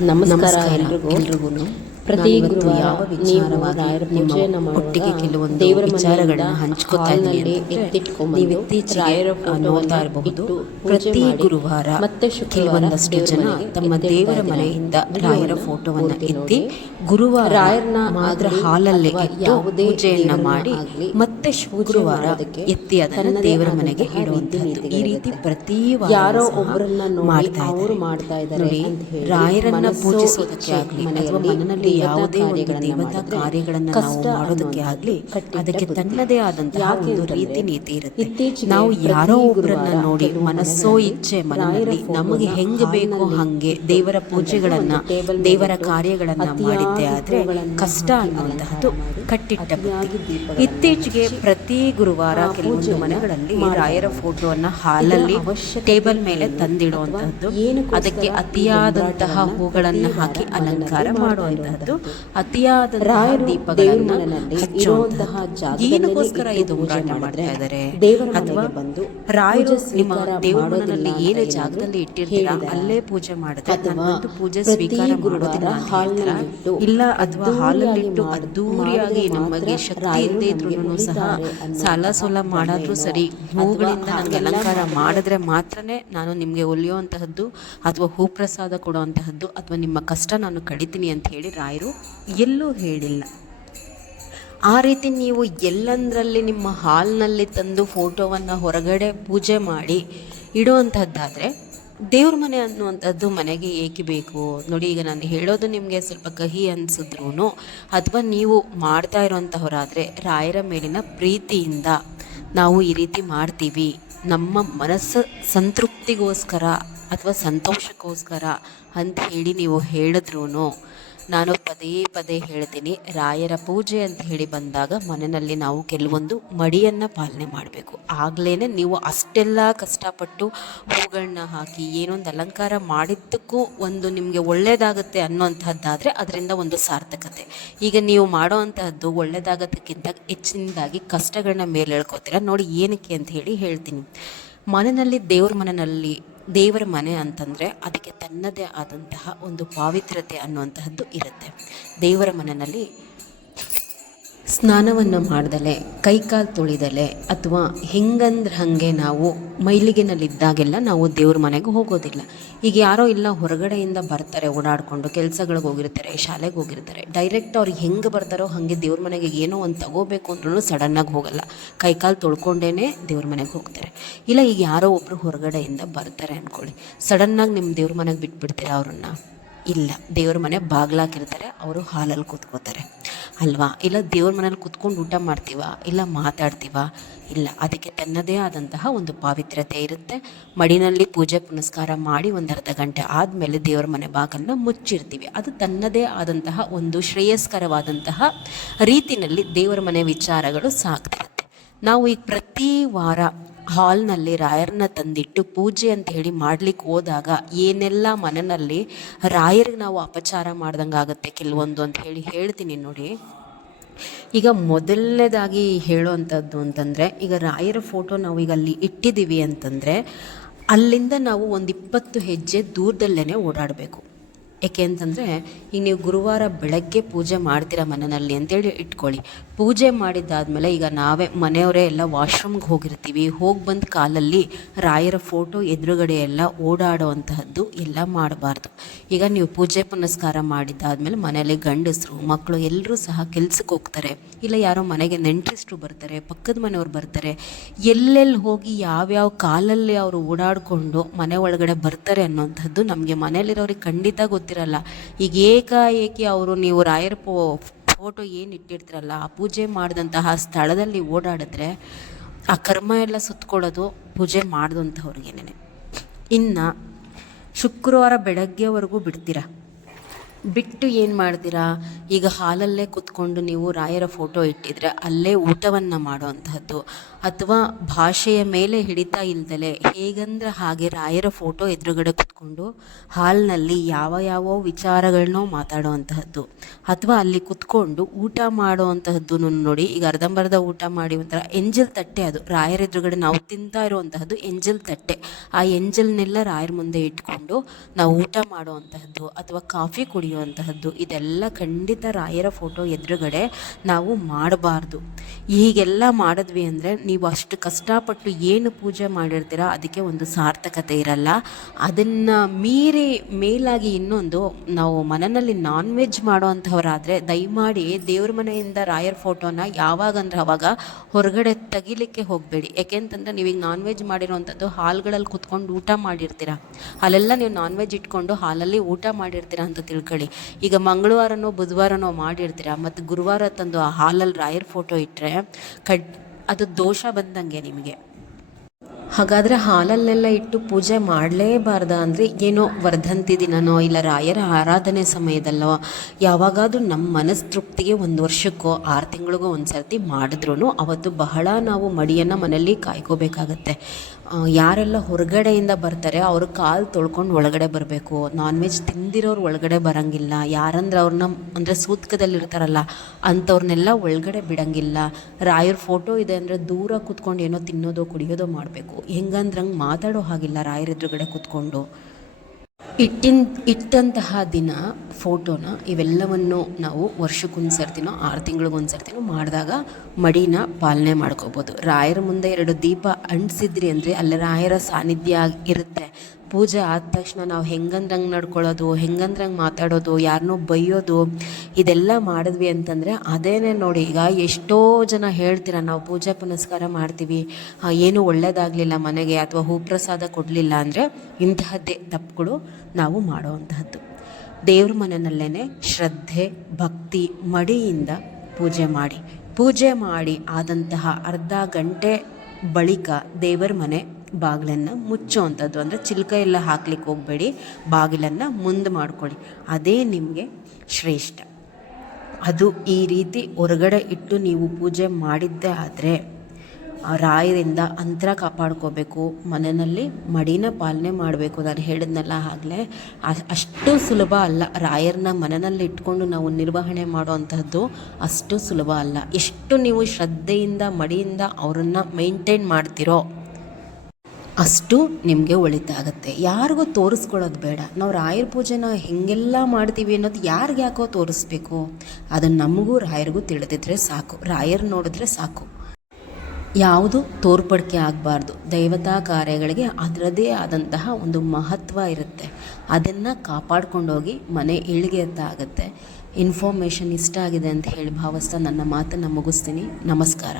ನಮಸ್ಕಾರ ಎಲ್ರಿಗೂ. ಎಲ್ರಿಗೂ ಪ್ರತಿ ಗುರುವಾರ ನೀವು ರಾಯರ ಪೂಜೆಯನ್ನ ಒಟ್ಟಿಗೆ ಕೆಲವೊಂದು ದೇವರ ವಿಚಾರಗಳನ್ನ ಹಂಚ್ಕೋತಾ ಹಾಲ್ನಲ್ಲಿ ನೀವು ಇತ್ತೀಚೆಗೆ ನೋಡ್ತಾ ಇರಬಹುದು ಪ್ರತಿ ಗುರುವಾರ ಮತ್ತೆ ಶುಕ್ರವಾರ ಕೆಲವೊಂದಷ್ಟು ಜನ ತಮ್ಮ ದೇವರ ಮನೆಯಿಂದ ರಾಯರ ಫೋಟೋವನ್ನ ಎತ್ತಿ ಗುರುವಾರ ರಾಯರನ್ನ ಮಾತ್ರ ಹಾಲಲ್ಲೇ ಇಟ್ಟು ಪೂಜೆಯನ್ನ ಮಾಡಿ ಮತ್ತೆ ಶುಕ್ರವಾರ ಅದಕ್ಕೆ ಎತ್ತಿ ಅದನ್ನ ದೇವರ ಮನೆಗೆ ಇಡುವಂತಹದ್ದು. ಈ ರೀತಿ ಪ್ರತಿ ಯಾರೋ ಒಬ್ಬರನ್ನ ಮಾಡ್ತಾ ಇದ್ದಾರೆ. ರಾಯರನ್ನ ಪೂಜಿಸೋದಕ್ಕೆ ಆಗಲಿ ಅಥವಾ ಮನೆಯಲ್ಲಿ ದೇವತಾ ಯಾವುದೇ ಒಂದು ದೇವತಾ ಕಾರ್ಯಗಳನ್ನು ನಾವು ಮಾಡೋದಕ್ಕೆ ಆಗಲಿ ಅದಕ್ಕೆ ತನ್ನದೇ ಆದಂತಹ ಒಂದು ರೀತಿ ನೀತಿ ಇರುತ್ತೆ ನಾವು ಯಾರೋ ಒಬ್ಬರನ್ನ ನೋಡಿ ಮನಸ್ಸೋ ಇಚ್ಛೆ ಮನೆಯಲ್ಲಿ ನಮಗೆ ಹೆಂಗ್ ಬೇಕೋ ಹಂಗೆ ದೇವರ ಪೂಜೆಗಳನ್ನ ದೇವರ ಕಾರ್ಯಗಳನ್ನ ಮಾಡಿದ್ದೆ ಆದ್ರೆ ಕಷ್ಟ ಅನ್ನುವಂತಹದ್ದು ಕಟ್ಟಿಟ್ಟ ಇತ್ತೀಚೆಗೆ ಪ್ರತಿ ಗುರುವಾರ ಕೆಲವೊಂದು ಮನೆಗಳಲ್ಲಿ. ರಾಯರ ಫೋಟೋವನ್ನ ಹಾಲಲ್ಲಿ ಟೇಬಲ್ ಮೇಲೆ? ತಂದಿಡುವಂತಹದ್ದು ಅದಕ್ಕೆ ಅತಿಯಾದಂತಹ ಹೂಗಳನ್ನು ಹಾಕಿ ಅಲಂಕಾರ ಮಾಡುವಂತಹದ್ದು ಮಾಡ್ತಾ ಅತಿಯಾದ ದೀಪಗಳನ್ನ ಏನಕ್ಕೋಸ್ಕರ ಇದು ಹೋರಾಟ ಮಾಡ್ತಾ ಇದ್ದಾರೆ ಅಥವಾ ಬಂದು ರಾಯರು ನಿಮ್ಮ ಸ್ವೀಕಾರ ದೇವರ ಮಾಡೋದಿಲ್ಲ ಮನೆಯಲ್ಲಿ ಅಂತ ಏನೇ ಜಾಗದಲ್ಲಿ ಇಟ್ಟಿರ್ತೀರಾ ಅಲ್ಲೇ ಪೂಜೆ ಮಾಡುತ್ತೆ ಬಂದು ಪೂಜೆ ಸ್ವೀಕಾರ ಮಾಡೋದಿಲ್ಲ? ಇಲ್ಲ ಅಥವಾ ಹಾಲಲ್ಲಿಟ್ಟು ಅದ್ದೂರಿಯಾಗಿ ನಮಗೆ ಶಕ್ತಿ ಇಲ್ಲದೆ ನಮಗೆ ಸಹ ಸಾಲ ಸೋಲ ಮಾಡಾದ್ರೂ ಸರಿ ಹೂಗಳಿಂದ ನನಗೆ ಅಲಂಕಾರ ಮಾಡಿದ್ರೆ ಮಾಡಿದ್ರೆ ಮಾತ್ರನೇ ನಾನು ನಿಮಗೆ ಒಲಿಯುವಂತಹದ್ದು ಅಥವಾ ಹೂ ಪ್ರಸಾದ ಕೊಡುವಂತಹದ್ದು ಅಥವಾ ನಿಮ್ಮ ಕಷ್ಟ ನಾನು ಕಡಿತೀನಿ ಅಂತ ಹೇಳಿ ರಾಯರು ಎಲ್ಲೂ ಹೇಳಿಲ್ಲ. ಆ ರೀತಿ ನೀವು ಎಲ್ಲಂದರಲ್ಲಿ ನಿಮ್ಮ ಹಾಲ್ನಲ್ಲಿ ತಂದು ಫೋಟೋವನ್ನು ಹೊರಗಡೆ ಪೂಜೆ ಮಾಡಿ ಇಡುವಂಥದ್ದಾದರೆ ದೇವ್ರ ಮನೆ ಅನ್ನುವಂಥದ್ದು ಮನೆಗೆ ಏಕೆ ಬೇಕು? ನೋಡಿ, ಈಗ ನಾನು ಹೇಳೋದು ನಿಮಗೆ ಸ್ವಲ್ಪ ಕಹಿ ಅನಿಸಿದ್ರು ಅಥವಾ ನೀವು ಮಾಡ್ತಾ ಇರೋಂಥವರಾದರೆ ರಾಯರ ಮೇಲಿನ ಪ್ರೀತಿಯಿಂದ ನಾವು ಈ ರೀತಿ ಮಾಡ್ತೀವಿ. ನಮ್ಮ ಮನಸ್ಸು ಸಂತೃಪ್ತಿಗೋಸ್ಕರ ಅಥವಾ ಸಂತೋಷಕ್ಕೋಸ್ಕರ ಅಂತ ಹೇಳಿ ನೀವು ಹೇಳಿದ್ರೂ ನಾನು ಪದೇ ಪದೇ ಹೇಳ್ತೀನಿ, ರಾಯರ ಪೂಜೆ ಅಂತ ಹೇಳಿ ಬಂದಾಗ ಮನೆಯಲ್ಲಿ ನಾವು ಕೆಲವೊಂದು ಮಡಿಯನ್ನು ಪಾಲನೆ ಮಾಡಬೇಕು. ಆಗಲೇ ನೀವು ಅಷ್ಟೆಲ್ಲ ಕಷ್ಟಪಟ್ಟು ಹೂಗಳನ್ನ ಹಾಕಿ, ಏನೊಂದು ಅಲಂಕಾರ ಮಾಡಿದ್ದಕ್ಕೂ ಒಂದು ನಿಮಗೆ ಒಳ್ಳೆಯದಾಗುತ್ತೆ ಅನ್ನೋಂಥದ್ದಾದರೆ ಅದರಿಂದ ಒಂದು ಸಾರ್ಥಕತೆ. ಈಗ ನೀವು ಮಾಡೋ ಅಂಥದ್ದು ಒಳ್ಳೆಯದಾಗೋದಕ್ಕಿಂತ ಹೆಚ್ಚಿನದಾಗಿ ಕಷ್ಟಗಳನ್ನ ಮೇಲೆ ನೋಡಿ ಏನಕ್ಕೆ ಅಂತ ಹೇಳಿ ಹೇಳ್ತೀನಿ. ಮನೆಯಲ್ಲಿ, ದೇವ್ರ ಮನೆಯಲ್ಲಿ ದೇವರ ಮನೆ ಅಂತಂದರೆ ಅದಕ್ಕೆ ತನ್ನದೇ ಆದಂತಹ ಒಂದು ಪಾವಿತ್ರತೆ ಅನ್ನುವಂತಹದ್ದು ಇರುತ್ತೆ. ದೇವರ ಮನೆಯಲ್ಲಿ ಸ್ನಾನವನ್ನು ಮಾಡ್ದಲೆ, ಕೈಕಾಲು ತೊಳಿದಲೆ ಅಥವಾ ಹೆಂಗಂದ್ರೆ ಹಾಗೆ ನಾವು ಮೈಲಿಗೆನಲ್ಲಿದ್ದಾಗೆಲ್ಲ ನಾವು ದೇವ್ರ ಮನೆಗೆ ಹೋಗೋದಿಲ್ಲ. ಈಗ ಯಾರೋ ಇಲ್ಲ ಹೊರಗಡೆಯಿಂದ ಬರ್ತಾರೆ, ಓಡಾಡಿಕೊಂಡು ಕೆಲಸಗಳಿಗೆ ಹೋಗಿರ್ತಾರೆ, ಶಾಲೆಗೆ ಹೋಗಿರ್ತಾರೆ. ಡೈರೆಕ್ಟ್ ಅವ್ರಿಗೆ ಹೆಂಗೆ ಬರ್ತಾರೋ ಹಾಗೆ ದೇವ್ರ ಮನೆಗೆ ಏನೋ ಒಂದು ತಗೋಬೇಕು ಅಂದ್ರೂ ಸಡನ್ನಾಗಿ ಹೋಗಲ್ಲ. ಕೈಕಾಲು ತೊಳ್ಕೊಂಡೇ ದೇವ್ರ ಮನೆಗೆ ಹೋಗ್ತಾರೆ. ಇಲ್ಲ ಈಗ ಯಾರೋ ಒಬ್ಬರು ಹೊರಗಡೆಯಿಂದ ಬರ್ತಾರೆ ಅಂದ್ಕೊಳ್ಳಿ ಸಡನ್ನಾಗಿ ನಿಮ್ಮ ದೇವ್ರ ಮನೆಗೆ ಬಿಟ್ಬಿಡ್ತೀರಾ ಅವ್ರನ್ನ? ಇಲ್ಲ. ದೇವ್ರ ಮನೆ ಬಾಗ್ಲಾಕಿರ್ತಾರೆ ಅವರು ಹಾಲಲ್ಲಿ ಕೂತ್ಕೋತಾರೆ. ಅಲ್ವಾ? ಇಲ್ಲ ದೇವ್ರ ಮನೇಲಿ ಕುತ್ಕೊಂಡು ಊಟ ಮಾಡ್ತೀವ? ಇಲ್ಲ ಮಾತಾಡ್ತೀವ? ಇಲ್ಲ. ಅದಕ್ಕೆ ತನ್ನದೇ ಆದಂತಹ ಒಂದು ಪಾವಿತ್ರ್ಯತೆ ಇರುತ್ತೆ. ಮಡಿನಲ್ಲಿ ಪೂಜೆ ಪುನಸ್ಕಾರ ಮಾಡಿ ಒಂದು ಅರ್ಧ ಗಂಟೆ ಆದಮೇಲೆ ದೇವರ ಮನೆ ಬಾಗಲನ್ನ ಮುಚ್ಚಿರ್ತೀವಿ. ಅದು ತನ್ನದೇ ಆದಂತಹ ಒಂದು ಶ್ರೇಯಸ್ಕರವಾದಂತಹ ರೀತಿನಲ್ಲಿ ದೇವರ ಮನೆ ವಿಚಾರಗಳು ಸಾಕ್ತಿರುತ್ತೆ ನಾವು ಈಗ ಪ್ರತಿ ವಾರ ಹಾಲ್ನಲ್ಲಿ ರಾಯರನ್ನ ತಂದಿಟ್ಟು ಪೂಜೆ ಅಂತ ಹೇಳಿ ಮಾಡ್ಲಿಕ್ಕೆ ಹೋದಾಗ ಏನೆಲ್ಲ ಮನೆಯಲ್ಲಿ ರಾಯರಿಗೆ ನಾವು ಅಪಚಾರ ಮಾಡ್ದಂಗೆ ಆಗುತ್ತೆ ಕೆಲವೊಂದು ಅಂತ ಹೇಳಿ ಹೇಳ್ತೀನಿ ನೋಡಿ. ಈಗ ಮೊದಲನೇದಾಗಿ ಹೇಳುವಂಥದ್ದು ಅಂತಂದರೆ, ಈಗ ರಾಯರ ಫೋಟೋ ನಾವು ಈಗ ಅಲ್ಲಿ ಇಟ್ಟಿದ್ದೀವಿ ಅಂತಂದರೆ, ಅಲ್ಲಿಂದ ನಾವು ಒಂದು ಇಪ್ಪತ್ತು ಹೆಜ್ಜೆ ದೂರದಲ್ಲೇ ಓಡಾಡಬೇಕು. ಏಕೆ ಅಂತಂದರೆ, ಈಗ ನೀವು ಗುರುವಾರ ಬೆಳಗ್ಗೆ ಪೂಜೆ ಮಾಡ್ತೀರಾ ಮನೆಯಲ್ಲಿ ಅಂತೇಳಿ ಇಟ್ಕೊಳ್ಳಿ. ಪೂಜೆ ಮಾಡಿದ್ದಾದಮೇಲೆ ಈಗ ನಾವೇ ಮನೆಯವರೇ ಎಲ್ಲ ವಾಶ್ರೂಮ್ಗೆ ಹೋಗಿರ್ತೀವಿ. ಹೋಗಿ ಬಂದ ಕಾಲಲ್ಲಿ ರಾಯರ ಫೋಟೋ ಎದುರುಗಡೆ ಎಲ್ಲ ಓಡಾಡುವಂತಹದ್ದು ಎಲ್ಲ ಮಾಡಬಾರ್ದು. ಈಗ ನೀವು ಪೂಜೆ ಪುನಸ್ಕಾರ ಮಾಡಿದ್ದಾದಮೇಲೆ ಮನೆಯಲ್ಲಿ ಗಂಡಸರು, ಮಕ್ಕಳು ಎಲ್ಲರೂ ಸಹ ಕೆಲ್ಸಕ್ಕೆ ಹೋಗ್ತಾರೆ. ಇಲ್ಲ ಯಾರೋ ಮನೆಗೆ ನೆಂಟರಿಸ್ಟ್ರು ಬರ್ತಾರೆ, ಪಕ್ಕದ ಮನೆಯವ್ರು ಬರ್ತಾರೆ. ಎಲ್ಲೆಲ್ಲಿ ಹೋಗಿ ಯಾವ್ಯಾವ ಕಾಲಲ್ಲಿ ಅವರು ಓಡಾಡಿಕೊಂಡು ಮನೆ ಒಳಗಡೆ ಬರ್ತಾರೆ ಅನ್ನೋಂಥದ್ದು ನಮಗೆ ಮನೆಯಲ್ಲಿರೋರಿಗೆ ಖಂಡಿತ ಗೊತ್ತಿರಲ್ಲ ಈಗ ಏಕಾಏಕಿ ಅವರು ನೀವು ರಾಯರ ಪೋ ಫೋಟೋ ಏನು ಇಟ್ಟಿರ್ತಿರಲ್ಲ, ಆ ಪೂಜೆ ಮಾಡಿದಂತಹ ಸ್ಥಳದಲ್ಲಿ ಓಡಾಡಿದ್ರೆ ಆ ಕರ್ಮ ಎಲ್ಲ ಸುತ್ತಕೊಳ್ಳೋದು ಪೂಜೆ ಮಾಡಿದಂಥವ್ರಿಗೇನೆ ಇನ್ನು ಶುಕ್ರವಾರ ಬೆಳಗ್ಗೆವರೆಗೂ ಬಿಡ್ತೀರಾ? ಬಿಟ್ಟು ಏನು ಮಾಡ್ತೀರಾ? ಈಗ ಹಾಲಲ್ಲೇ ಕುತ್ಕೊಂಡು ನೀವು ರಾಯರ ಫೋಟೋ ಇಟ್ಟಿದ್ರೆ ಅಲ್ಲೇ ಊಟವನ್ನು ಮಾಡುವಂತಹದ್ದು. ಅಥವಾ ಭಾಷೆಯ ಮೇಲೆ ಹಿಡಿತಾ ಇಲ್ದಲೆ ಹೇಗಂದ್ರೆ ಹಾಗೆ ರಾಯರ ಫೋಟೋ ಎದುರುಗಡೆ ಕುತ್ಕೊಂಡು ಹಾಲ್ನಲ್ಲಿ ಯಾವ ಯಾವ ವಿಚಾರಗಳನ್ನೋ ಮಾತಾಡುವಂತಹದ್ದು. ಅಥವಾ ಅಲ್ಲಿ ಕುತ್ಕೊಂಡು ಊಟ ಮಾಡುವಂತಹದ್ದು ನೋಡಿ, ಈಗ ಅರ್ಧಂಬರ್ಧ ಊಟ ಮಾಡಿ ಒಂಥರ ಎಂಜಲ್ ತಟ್ಟೆ ಅದು. ರಾಯರ ಎದುರುಗಡೆ ನಾವು ತಿಂತಾ ಇರುವಂತಹದ್ದು ಎಂಜಲ್ ತಟ್ಟೆ. ಆ ಎಂಜಲ್ನೆಲ್ಲ ರಾಯರ ಮುಂದೆ ಇಟ್ಕೊಂಡು ನಾವು ಊಟ ಮಾಡುವಂತಹದ್ದು. ಅಥವಾ ಕಾಫಿ ಕುಡಿಯುವಂತಹದ್ದು ಇದೆಲ್ಲ ಖಂಡಿತ ರಾಯರ ಫೋಟೋ ಎದುರುಗಡೆ ನಾವು ಮಾಡಬಾರ್ದು. ಹೀಗೆಲ್ಲ ಮಾಡಿದ್ವಿ ಅಂದರೆ ನೀವು ಅಷ್ಟು ಕಷ್ಟಪಟ್ಟು ಏನು ಪೂಜೆ ಮಾಡಿರ್ತೀರ ಅದಕ್ಕೆ ಒಂದು ಸಾರ್ಥಕತೆ ಇರಲ್ಲ. ಅದನ್ನು ಮೀರಿ ಮೇಲಾಗಿ ಇನ್ನೊಂದು ನಾವು ಮನೆಯಲ್ಲಿ ನಾನ್ ವೆಜ್ ಮಾಡೋವಂಥವ್ರಾದರೆ ದಯಮಾಡಿ ದೇವ್ರ ಮನೆಯಿಂದ ರಾಯರ್ ಫೋಟೋನ ಯಾವಾಗ ಅಂದ್ರೆ ಅವಾಗ ಹೊರಗಡೆ ತೆಗಿಲಿಕ್ಕೆ ಹೋಗಬೇಡಿ. ಯಾಕೆಂತಂದರೆ ನೀವೀಗ ನಾನ್ ವೆಜ್ ಮಾಡಿರುವಂಥದ್ದು ಹಾಲ್ಗಳಲ್ಲಿ ಕುತ್ಕೊಂಡು ಊಟ ಮಾಡಿರ್ತೀರ? ಅಲ್ಲೆಲ್ಲ ನೀವು ನಾನ್ ವೆಜ್ ಇಟ್ಕೊಂಡು ಹಾಲಲ್ಲಿ ಊಟ ಮಾಡಿರ್ತೀರ ಅಂತ ತಿಳ್ಕೊಳ್ಳಿ. ಈಗ ಮಂಗಳವಾರನೋ, ಬುಧವಾರನೋ ಮಾಡಿರ್ತೀರ? ಮತ್ತು ಗುರುವಾರ ತಂದು ಆ ಹಾಲಲ್ಲಿ ರಾಯರ್ ಫೋಟೋ ಇಟ್ಟರೆ ಕಡ್, ಅದು ದೋಷ ಬಂದಂಗೆ ನಿಮಗೆ? ಹಾಗಾದರೆ ಹಾಲಲ್ಲೆಲ್ಲ ಇಟ್ಟು ಪೂಜೆ ಮಾಡಲೇಬಾರ್ದ ಅಂದರೆ ಏನೋ ವರ್ಧಂತಿ ದಿನನೋ ಇಲ್ಲ ರಾಯರ ಆರಾಧನೆ ಸಮಯದಲ್ಲೋ, ಯಾವಾಗಾದ್ರೂ ನಮ್ಮ ಮನಸ್ತೃಪ್ತಿಗೆ ಒಂದು ವರ್ಷಕ್ಕೋ, ಆರು ತಿಂಗಳಿಗೋ ಒಂದು ಸರ್ತಿ ಮಾಡಿದ್ರೂ ಅವತ್ತು ಬಹಳ ನಾವು ಮಡಿಯನ್ನು ಮನೆಯಲ್ಲಿ ಕಾಯ್ಕೋಬೇಕಾಗತ್ತೆ. ಯಾರೆಲ್ಲ ಹೊರಗಡೆಯಿಂದ ಬರ್ತಾರೆ, ಅವ್ರ ಕಾಲು ತೊಳ್ಕೊಂಡು ಒಳಗಡೆ ಬರಬೇಕು. ನಾನ್ ವೆಜ್ ತಿಂದಿರೋರು ಒಳಗಡೆ ಬರೋಂಗಿಲ್ಲ. ಯಾರಂದ್ರೆ ಅವ್ರನ್ನ, ಅಂದರೆ ಸೂತ್ಕದಲ್ಲಿ ಇರ್ತಾರಲ್ಲ ಅಂಥವ್ರನ್ನೆಲ್ಲ ಒಳಗಡೆ ಬಿಡಂಗಿಲ್ಲ. ರಾಯರ ಫೋಟೋ ಇದೆ ಅಂದರೆ ದೂರ ಕೂತ್ಕೊಂಡು ಏನೋ ತಿನ್ನೋದು ಕುಡಿಯೋದೋ ಮಾಡಬೇಕು. ಹೆಂಗಂದ್ರೆ ಹಂಗೆ ಮಾತಾಡೋ ಹಾಗಿಲ್ಲ ರಾಯರ ಎದುರುಗಡೆ ಕೂತ್ಕೊಂಡು. ಇಟ್ಟಿನ್, ಇಟ್ಟಂತಹ ದಿನ, ಫೋಟೋನ ಇವೆಲ್ಲವನ್ನು ನಾವು ವರ್ಷಕ್ಕೊಂದು ಸರ್ತಿನೋ ಆರು ತಿಂಗಳಿಗೊಂದ್ಸರ್ತಿನೋ ಮಾಡಿದಾಗ ಮಡಿನ ಪಾಲನೆ ಮಾಡ್ಕೋಬೋದು. ರಾಯರ ಮುಂದೆ ಎರಡು ದೀಪ ಅಂಟಿಸಿದ್ರಿ ಅಂದರೆ ಅಲ್ಲಿ ರಾಯರ ಸಾನ್ನಿಧ್ಯ ಇರುತ್ತೆ ಪೂಜೆ ಆದ ತಕ್ಷಣ ನಾವು ಹೆಂಗಂದ್ರಂಗೆ ನಡ್ಕೊಳ್ಳೋದು, ಹೆಂಗಂದ್ರಂಗೆ ಮಾತಾಡೋದು ಯಾರನ್ನೋ ಬೈಯೋದು, ಇದೆಲ್ಲ ಮಾಡಿದ್ವಿ ಅಂತಂದರೆ ಅದೇನೇ ನೋಡಿ, ಈಗ ಎಷ್ಟೋ ಜನ ಹೇಳ್ತೀರ ನಾವು ಪೂಜೆ ಪುನಸ್ಕಾರ ಮಾಡ್ತೀವಿ ಏನೂ ಒಳ್ಳೇದಾಗಲಿಲ್ಲ ಮನೆಗೆ ಅಥವಾ ಹೂಪ್ರಸಾದ ಕೊಡಲಿಲ್ಲ ಅಂದರೆ ಇಂತಹದ್ದೇ ತಪ್ಪುಗಳು ನಾವು ಮಾಡುವಂತಹದ್ದು. ದೇವ್ರ ಮನೆಯಲ್ಲೇ ಶ್ರದ್ಧೆ, ಭಕ್ತಿ, ಮಡಿಯಿಂದ ಪೂಜೆ ಮಾಡಿ. ಪೂಜೆ ಮಾಡಿ ಆದಂತಹ ಅರ್ಧ ಗಂಟೆ ಬಳಿಕ ದೇವರ ಮನೆ ಬಾಗಿಲನ್ನು ಮುಚ್ಚುವಂಥದ್ದು ಅಂದರೆ ಚಿಲ್ಕ ಎಲ್ಲ ಹಾಕ್ಲಿಕ್ಕೆ ಹೋಗಬೇಡಿ, ಬಾಗಿಲನ್ನು ಮುಂದೆ ಮಾಡ್ಕೊಳ್ಳಿ. ಅದೇ ನಿಮಗೆ ಶ್ರೇಷ್ಠ. ಅದು ಈ ರೀತಿ ಹೊರಗಡೆ ಇಟ್ಟು ನೀವು ಪೂಜೆ ಮಾಡಿದ್ದೇ ಆದರೆ ರಾಯರಿಂದ ಅಂತರ ಕಾಪಾಡ್ಕೋಬೇಕು, ಮನೆಯಲ್ಲಿ ಮಡಿನ ಪಾಲನೆ ಮಾಡಬೇಕು. ನಾನು ಹೇಳಿದ್ನಲ್ಲ ಆಗಲೇ ಅಷ್ಟು ಸುಲಭ ಅಲ್ಲ. ರಾಯರನ್ನ ಮನೆಯಲ್ಲಿ ಇಟ್ಕೊಂಡು ನಾವು ನಿರ್ವಹಣೆ ಮಾಡುವಂತಹದ್ದು ಅಷ್ಟು ಸುಲಭ ಅಲ್ಲ. ಎಷ್ಟು ನೀವು ಶ್ರದ್ಧೆಯಿಂದ, ಮಡಿಯಿಂದ ಅವರನ್ನು ಮೇಂಟೈನ್ ಮಾಡ್ತಿರೋ ಅಷ್ಟು ನಿಮಗೆ ಒಳಿತಾಗುತ್ತೆ. ಯಾರಿಗೂ ತೋರಿಸ್ಕೊಳ್ಳೋದು ಬೇಡ. ನಾವು ರಾಯರ ಪೂಜೆನ ಹೆಂಗೆಲ್ಲ ಮಾಡ್ತೀವಿ ಅನ್ನೋದು ಯಾರಿಗೆ ಯಾಕೋ ತೋರಿಸ್ಬೇಕು? ಅದು ನಮಗೂ ರಾಯರಿಗೂ ತಿಳಿದಿದ್ರೆ ಸಾಕು. ರಾಯರ್ ನೋಡಿದ್ರೆ ಸಾಕು. ಯಾವುದು ತೋರ್ಪಡಿಕೆ ಆಗಬಾರ್ದು. ದೈವತಾ ಕಾರ್ಯಗಳಿಗೆ ಅದರದೇ ಆದಂತಹ ಒಂದು ಮಹತ್ವ ಇರುತ್ತೆ. ಅದನ್ನು ಕಾಪಾಡ್ಕೊಂಡೋಗಿ ಮನೆ ಏಳಿಗೆ ಅಂತ ಆಗುತ್ತೆ. ಇನ್ಫಾರ್ಮೇಷನ್ ಇಷ್ಟ ಆಗಿದೆ ಅಂತ ಹೇಳಿ ಭಾವಿಸ್ತಾ ನನ್ನ ಮಾತನ್ನು ಮುಗಿಸ್ತೀನಿ. ನಮಸ್ಕಾರ.